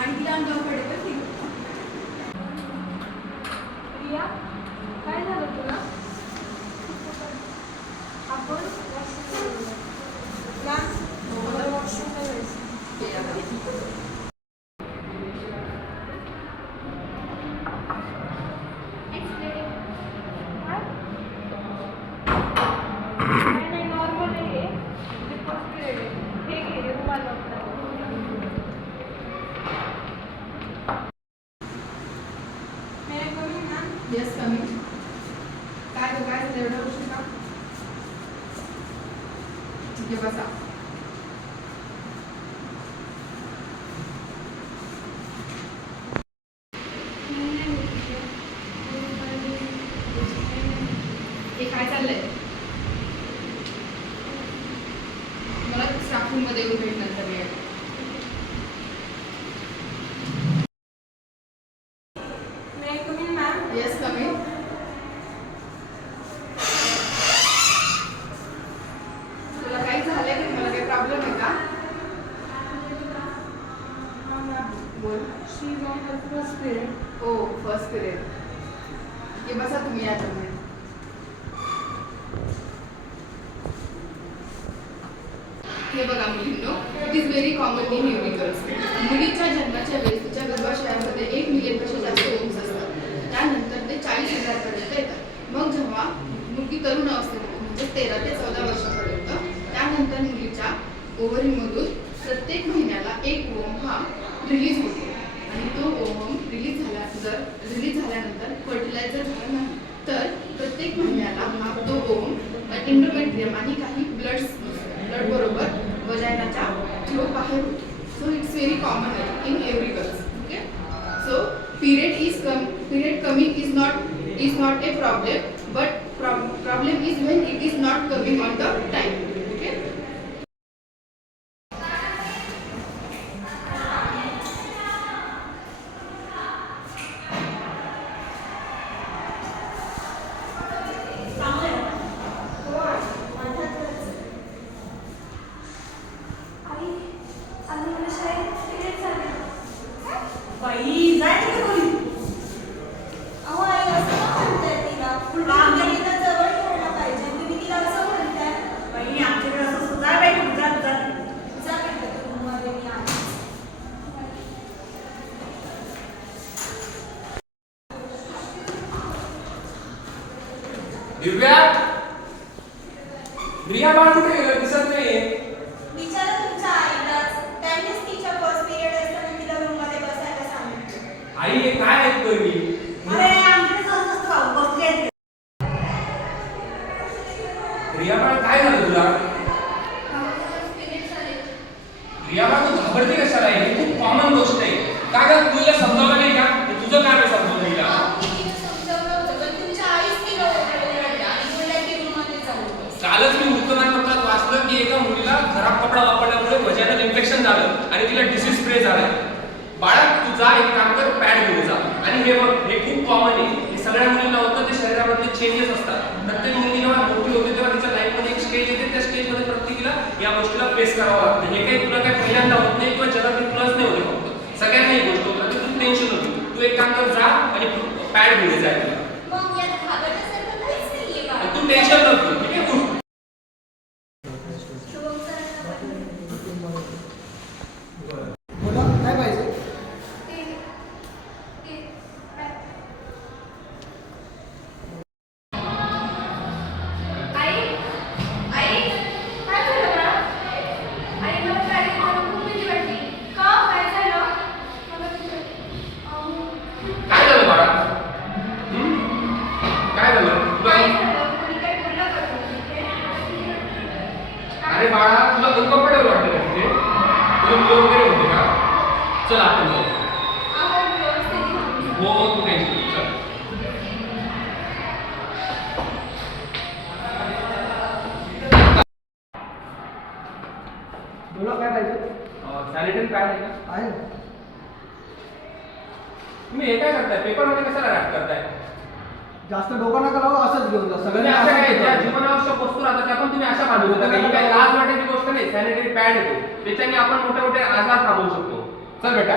आणि तिला अंगावर पडेल तर ठीक. रिया, काय झालं तुला? आपण वॉशरूमला जायचं. नाही नॉर्मल आहे. फर्स्ट पिरियड आहे. हे घे रुमाल वापरा. येस कमी. काय तो काय झालं एवढं उशीर का? ठीक आहे बसा. हे काय चाललंय? मला स्टाफ रूम मध्ये येऊन भेट नंतर वेळ. येस कमी. तुला काही झालंय की मला काही प्रॉब्लेम आहे का? बोल. First period. हो फर्स्ट पिरियड. हे बसा तुम्ही या तुम्ही. हे बघा मुलींनो, it is very common in every girls. मुलीच्या जन्माच्या वेळेस तिच्या गर्भाशयामध्ये 1 मिलियनपेक्षा जास्त ओव्हम्स असतात. त्यानंतर ते 40,000 पर्यंत येतात. मग जेव्हा मुलगी तरुण अवस्थेत म्हणजे 13 ते 14 वर्षापर्यंत, त्यानंतर मुलीच्या ओव्हरीमधून प्रत्येक महिन्याला 1 ओव्हम हा रिलीज होतो. आणि तो ओव्हम रिलीज झाल्यानंतर फर्टिलायझर झाला नाही तर प्रत्येक महिन्याला हा तो ओव्हम एंडोमेट्रियम आणि काही ब्लड बरोबर वजायनाच्या थ्रू बाहेर होतो. So it's very common in every girls. Okay. So period coming is not a problem, but problem is when it is not coming on the time. Okay. दिव्या, रिया बाळ कुठे गेलं? दिसत नाहीये. विचारा तुमच्या आईलाच. त्यांनीच तिच्या फर्स्ट पिरियड असताना तिला रूममध्ये बसायला सांगितलं. आई हे काय ऐकतोय मी? अरे आमचे सहज बसले आहेत. रिया बाळ काय झालं तुला? रिया बाळ तू घाबरते कशाला? ही खूप कॉमन गोष्ट आहे. का ग तुला समजावलं नाही का? तुझं काय समजवलं हिला? कालच मी वृत्तमानपत्रात वाचलं की एका मुलीला खराब कपडा वापरल्यामुळे वजायनल इन्फेक्शन झालं आणि तिला डिसीज स्प्रे झालाय. बाळा तू जा, एक काम कर, पॅड घेऊन जा. आणि हे बघ, हे खूप कॉमन आहे. हे सगळ्या मुलींना होतं. ते शरीरामधले चेंजेस असतात. प्रत्येक मुलगी जेव्हा मोठी होते तेव्हा तिच्या लाईफमध्ये एक स्टेज येते. त्या स्टेजमध्ये प्रत्येकीला या गोष्टीला फेस करावं लागतं. हे काही तुला काही पहिल्यांदा होत नाही किंवा जगात तुलाच नाही होते. फक्त सगळ्यांना ही गोष्ट होतं. तू टेन्शन नको. तू एक काम कर, जा आणि पॅड घेऊन जा. तू टेन्शन नको. ठीक आहे. काय पाहिजे? अरे बाळा तुला अनकम्फर्टेबल वाटतं का तिथे? तुला मुलं वगैरे होते का? चल आपण जाऊ. हो तू टेन्शन नको. चल. तुला काय पाहिजे? सॅनिटरी पॅड आहे का? आहे. तुम्ही हे काय करताय? पेपरमध्ये कशाला रॅप करताय? जास्त डोकं नका लावू, असंच घेऊन जा. सगळ्यांनी अशा काय ज्या जीवनावश्यक वस्तू राहतात त्या पण तुम्ही अशा बांधू नका. ही काही लाज वाटायची गोष्ट नाही. सॅनिटरी पॅड येतो त्याच्याने आपण मोठे मोठे आजार थांबवू शकतो. चल बेटा.